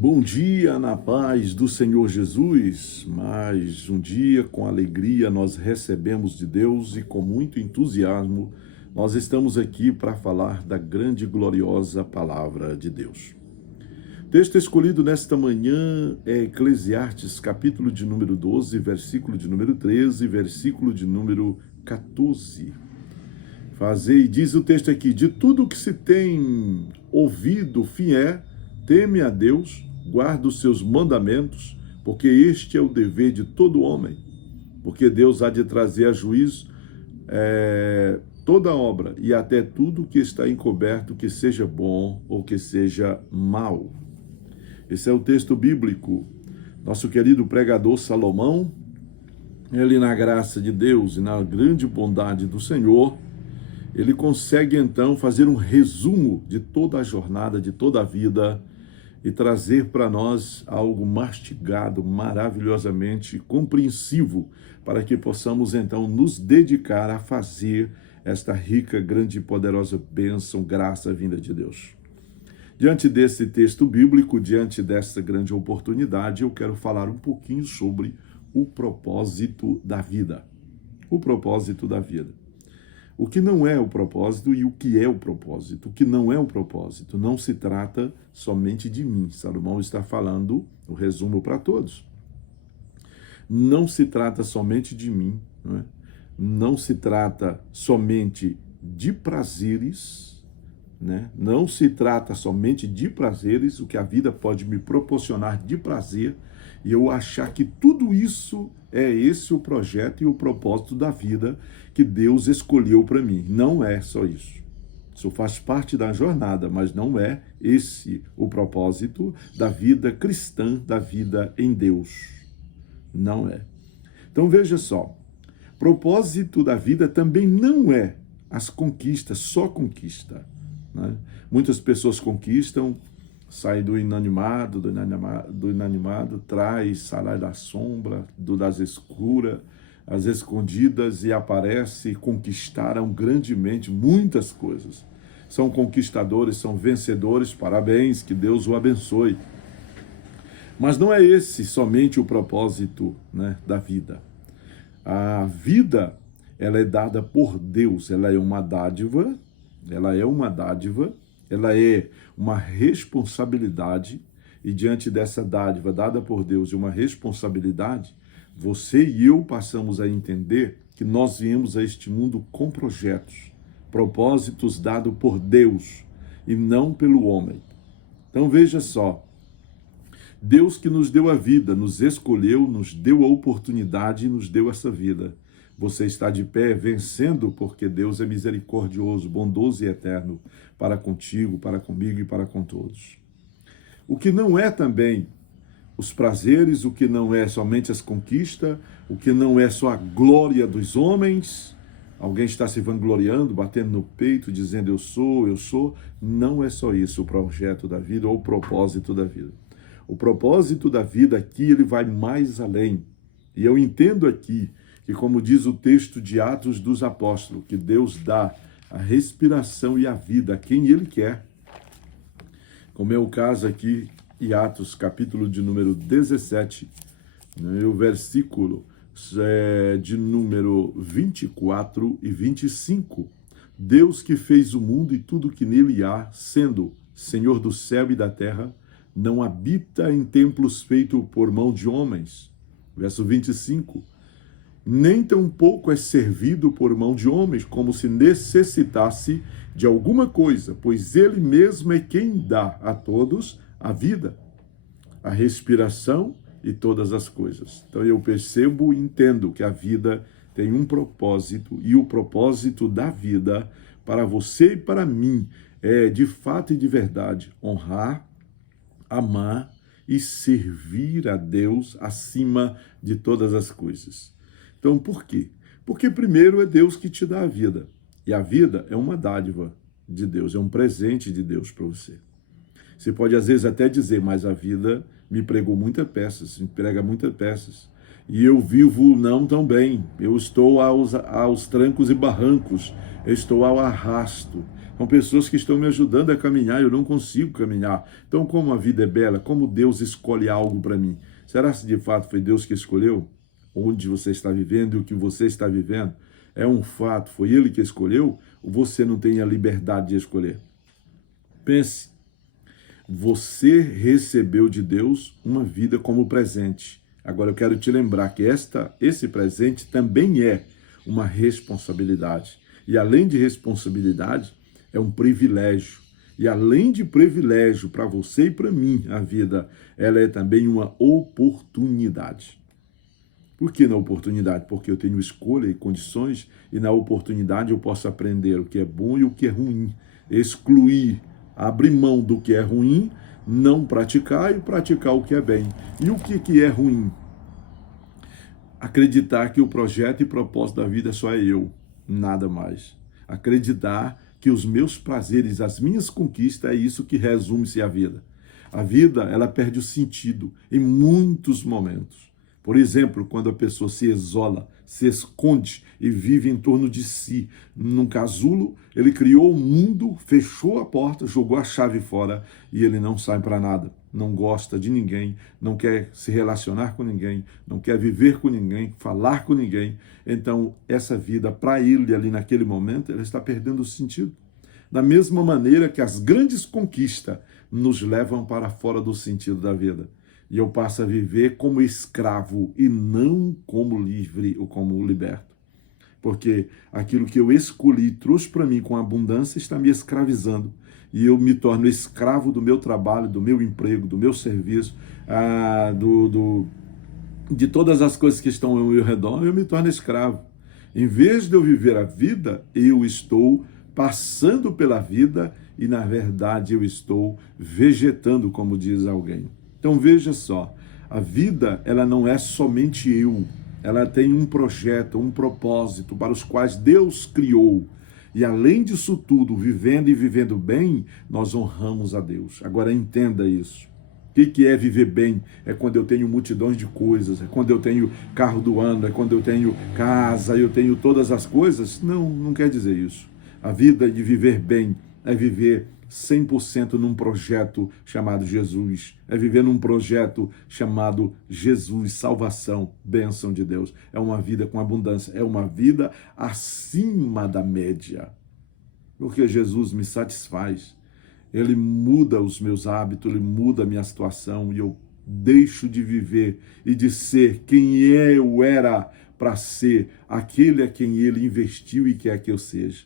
Bom dia na paz do Senhor Jesus. Mais um dia com alegria nós recebemos de Deus e com muito entusiasmo nós estamos aqui para falar da grande e gloriosa palavra de Deus. O texto escolhido nesta manhã é Eclesiastes, capítulo de número 12, versículo de número 13, versículo de número 14. Diz o texto aqui: de tudo que se tem ouvido, teme a Deus, guarda os seus mandamentos, porque este é o dever de todo homem. Porque Deus há de trazer a juízo toda obra e até tudo que está encoberto, que seja bom ou que seja mau. Esse é o texto bíblico. Nosso querido pregador Salomão, ele na graça de Deus e na grande bondade do Senhor, ele consegue então fazer um resumo de toda a jornada, de toda a vida, e trazer para nós algo mastigado, maravilhosamente compreensivo, para que possamos então nos dedicar a fazer esta rica, grande e poderosa bênção, graça vinda de Deus. Diante desse texto bíblico, diante dessa grande oportunidade, eu quero falar um pouquinho sobre o propósito da vida. O propósito da vida. O que não é o propósito e o que é o propósito. O que não é o propósito. Não se trata somente de mim. Salomão está falando, o resumo para todos. Não se trata somente de mim. Não se trata somente de prazeres. Não se trata somente de prazeres, o que a vida pode me proporcionar de prazer, e eu achar que tudo isso é esse o projeto e o propósito da vida que Deus escolheu para mim. Não é só isso. Isso faz parte da jornada, mas não é esse o propósito da vida cristã, da vida em Deus. Não é. Então veja só, propósito da vida também não é as conquistas, só conquista. Muitas pessoas conquistam, sai do inanimado, traz, sai da sombra, das escuras, as escondidas, e aparece, conquistaram grandemente muitas coisas. São conquistadores, são vencedores, parabéns, que Deus o abençoe. Mas não é esse somente o propósito, da vida. A vida, ela é dada por Deus, ela é uma dádiva, ela é uma responsabilidade, e diante dessa dádiva dada por Deus e uma responsabilidade, você e eu passamos a entender que nós viemos a este mundo com projetos, propósitos dados por Deus e não pelo homem. Então veja só, Deus que nos deu a vida, nos escolheu, nos deu a oportunidade e nos deu essa vida. Você está de pé vencendo porque Deus é misericordioso, bondoso e eterno para contigo, para comigo e para com todos. O que não é também os prazeres, o que não é somente as conquistas, o que não é só a glória dos homens, alguém está se vangloriando, batendo no peito, dizendo eu sou, não é só isso o projeto da vida ou o propósito da vida. O propósito da vida aqui, ele vai mais além. E eu entendo aqui que, como diz o texto de Atos dos Apóstolos, que Deus dá a respiração e a vida a quem Ele quer, como é o caso aqui em Atos, capítulo de número 17, o versículo de número 24 e 25. Deus que fez o mundo e tudo que nele há, sendo Senhor do céu e da terra, não habita em templos feitos por mão de homens. Verso 25. Nem tampouco é servido por mão de homens, como se necessitasse de alguma coisa, pois ele mesmo é quem dá a todos a vida, a respiração e todas as coisas. Então eu percebo e entendo que a vida tem um propósito, e o propósito da vida para você e para mim é, de fato e de verdade, honrar, amar e servir a Deus acima de todas as coisas. Então, por quê? Porque primeiro é Deus que te dá a vida. E a vida é uma dádiva de Deus, é um presente de Deus para você. Você pode às vezes até dizer, mas a vida me pregou muitas peças, me prega muitas peças. E eu vivo não tão bem. Eu estou aos trancos e barrancos. Eu estou ao arrasto. com pessoas que estão me ajudando a caminhar, eu não consigo caminhar. Então, como a vida é bela, como Deus escolhe algo para mim? Será que de fato foi Deus que escolheu onde você está vivendo e o que você está vivendo? É um fato, foi Ele que escolheu, ou você não tem a liberdade de escolher? Pense, você recebeu de Deus uma vida como presente. Agora eu quero te lembrar que esse presente também é uma responsabilidade. E além de responsabilidade, é um privilégio. E além de privilégio para você e para mim, a vida, ela é também uma oportunidade. Por que na oportunidade? Porque eu tenho escolha e condições, e na oportunidade eu posso aprender o que é bom e o que é ruim. Excluir, abrir mão do que é ruim, não praticar e praticar o que é bem. E o que é ruim? Acreditar que o projeto e propósito da vida só é eu, nada mais. Acreditar que os meus prazeres, as minhas conquistas, é isso que resume-se a vida. A vida, ela perde o sentido em muitos momentos. Por exemplo, quando a pessoa se isola, se esconde e vive em torno de si. Num casulo, ele criou o mundo, fechou a porta, jogou a chave fora e ele não sai para nada. Não gosta de ninguém, não quer se relacionar com ninguém, não quer viver com ninguém, falar com ninguém. Então, essa vida, para ele ali naquele momento, ela está perdendo o sentido. Da mesma maneira que as grandes conquistas nos levam para fora do sentido da vida. E eu passo a viver como escravo e não como livre ou como liberto. Porque aquilo que eu escolhi e trouxe para mim com abundância está me escravizando. E eu me torno escravo do meu trabalho, do meu emprego, do meu serviço, de todas as coisas que estão ao meu redor, eu me torno escravo. Em vez de eu viver a vida, eu estou passando pela vida e, na verdade, eu estou vegetando, como diz alguém. Então veja só, a vida ela não é somente eu, ela tem um projeto, um propósito para os quais Deus criou. E além disso tudo, vivendo e vivendo bem, nós honramos a Deus. Agora entenda isso. O que é viver bem? É quando eu tenho multidões de coisas, é quando eu tenho carro do ano, é quando eu tenho casa, eu tenho todas as coisas? Não, não quer dizer isso. A vida de viver bem é viver 100% num projeto chamado Jesus. É viver num projeto chamado Jesus, salvação, bênção de Deus. É uma vida com abundância, é uma vida acima da média. Porque Jesus me satisfaz. Ele muda os meus hábitos, ele muda a minha situação e eu deixo de viver e de ser quem eu era para ser aquele a quem ele investiu e quer que eu seja.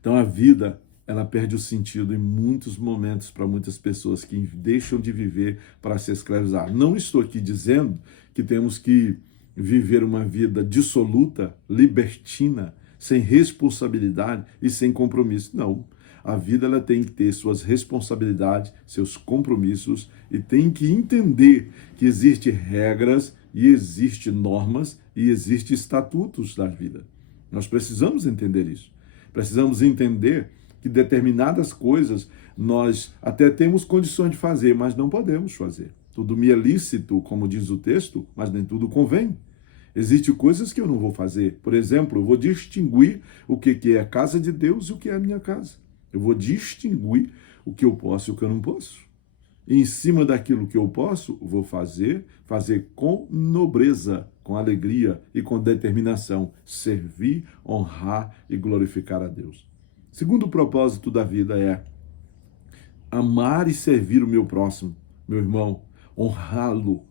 Então a vida, ela perde o sentido em muitos momentos para muitas pessoas que deixam de viver para se escravizar. Não estou aqui dizendo que temos que viver uma vida dissoluta, libertina, sem responsabilidade e sem compromisso. Não. A vida ela tem que ter suas responsabilidades, seus compromissos e tem que entender que existem regras e existem normas e existem estatutos da vida. Nós precisamos entender isso. Precisamos entender que determinadas coisas nós até temos condições de fazer, mas não podemos fazer. Tudo me é lícito, como diz o texto, mas nem tudo convém. Existem coisas que eu não vou fazer. Por exemplo, eu vou distinguir o que é a casa de Deus e o que é a minha casa. Eu vou distinguir o que eu posso e o que eu não posso. E em cima daquilo que eu posso, vou fazer com nobreza, com alegria e com determinação. Servir, honrar e glorificar a Deus. Segundo propósito da vida é amar e servir o meu próximo, meu irmão, honrá-lo.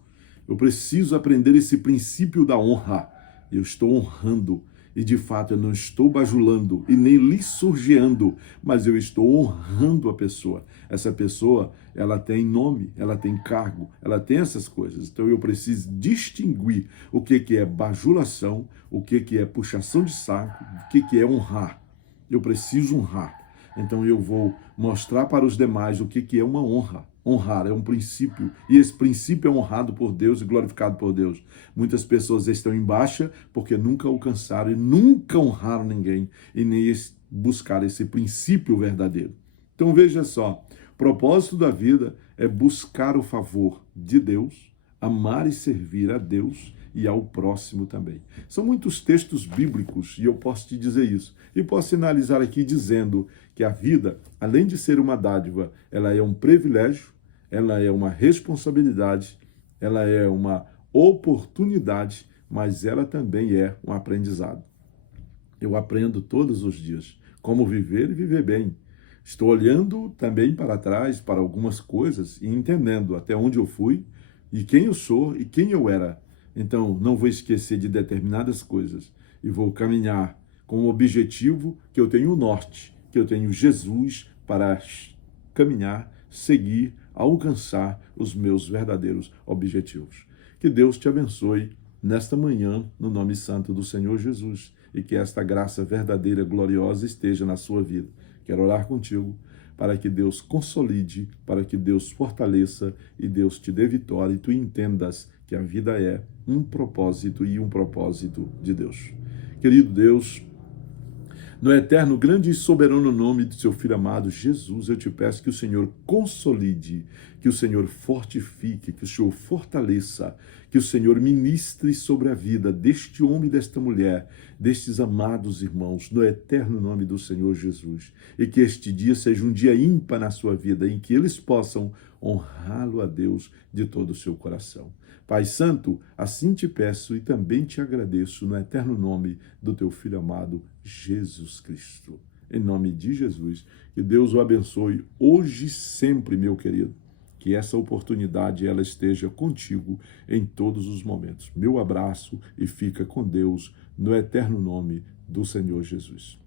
Eu preciso aprender esse princípio da honra. Eu estou honrando. E de fato eu não estou bajulando e nem lisonjeando, mas eu estou honrando a pessoa. Essa pessoa, ela tem nome, ela tem cargo, ela tem essas coisas. Então eu preciso distinguir o que é bajulação, o que é puxação de saco, o que é honrar. Eu preciso honrar. Então eu vou mostrar para os demais o que é uma honra. Honrar é um princípio, e esse princípio é honrado por Deus e glorificado por Deus. Muitas pessoas estão em baixa porque nunca alcançaram e nunca honraram ninguém e nem buscaram esse princípio verdadeiro. Então veja só, o propósito da vida é buscar o favor de Deus, amar e servir a Deus e ao próximo também. São muitos textos bíblicos e eu posso te dizer isso. E posso finalizar aqui dizendo que a vida, além de ser uma dádiva, ela é um privilégio, ela é uma responsabilidade, ela é uma oportunidade, mas ela também é um aprendizado. Eu aprendo todos os dias como viver e viver bem. Estou olhando também para trás, para algumas coisas e entendendo até onde eu fui e quem eu sou e quem eu era. Então, não vou esquecer de determinadas coisas e vou caminhar com o objetivo que eu tenho o norte, que eu tenho Jesus para caminhar, seguir, alcançar os meus verdadeiros objetivos. Que Deus te abençoe nesta manhã, no nome santo do Senhor Jesus, e que esta graça verdadeira, gloriosa esteja na sua vida. Quero orar contigo para que Deus consolide, para que Deus fortaleça e Deus te dê vitória e tu entendas que a vida é um propósito e um propósito de Deus. Querido Deus, no eterno, grande e soberano nome do seu Filho amado, Jesus, eu te peço que o Senhor consolide, que o Senhor fortifique, que o Senhor fortaleça, que o Senhor ministre sobre a vida deste homem e desta mulher, destes amados irmãos, no eterno nome do Senhor Jesus. E que este dia seja um dia ímpar na sua vida, em que eles possam honrá-lo a Deus de todo o seu coração. Pai Santo, assim te peço e também te agradeço no eterno nome do teu Filho amado, Jesus Cristo. Em nome de Jesus, que Deus o abençoe hoje e sempre, meu querido. Que essa oportunidade ela esteja contigo em todos os momentos. Meu abraço e fica com Deus no eterno nome do Senhor Jesus.